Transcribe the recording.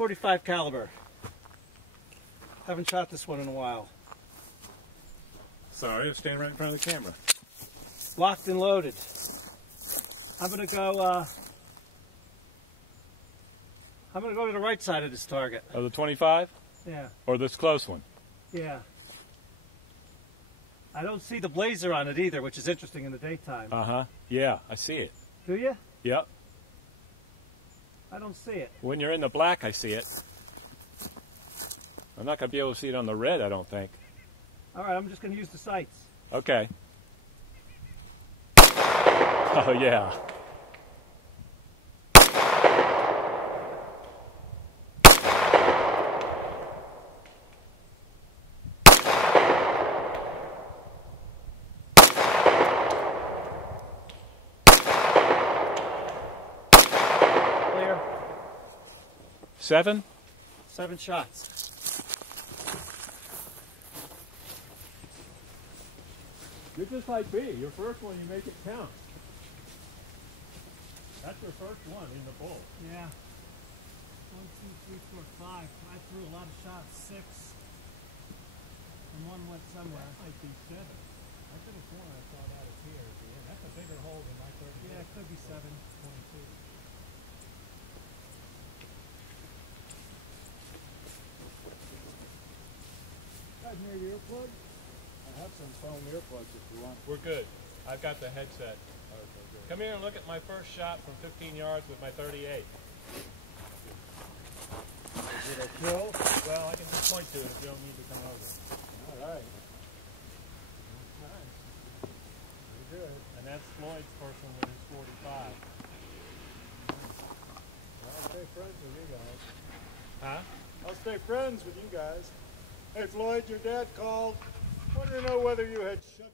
.45 caliber. Haven't shot this one in a while. Sorry, I'm standing right in front of the camera. Locked and loaded. I'm gonna go to the right side of this target. Of the 25? Yeah. Or this close one? Yeah. I don't see the blazer on it either, which is interesting in the daytime. Uh-huh. Yeah, I see it. Do you? Yep. I don't see it. When you're in the black, I see it. I'm not going to be able to see it on the red, I don't think. All right, I'm just going to use the sights. Okay. Oh, yeah. Clear. 7? 7 shots. You're just like me. Your first one, you make it count. That's your first one in the bowl. Yeah. 1, 2, 3, 4, 5. I threw a lot of shots. 6. And one went somewhere. That might be 7. I could have sworn I saw that appear at the end. That's a bigger hole than my 30. Yeah, it could be 7. 22. Guys, near your earplugs? I have some foam earplugs if you want. We're good. I've got the headset. Okay, good. Come here and look at my first shot from 15 yards with my 38. Did I kill? Well, I can just point to it if you don't need to come over. All right. Nice. Very good. And that's Floyd's first one with his 45. I'll stay friends with you guys. Huh? I'll stay friends with you guys. Hey Floyd, your dad called. Wanted to know whether you had shut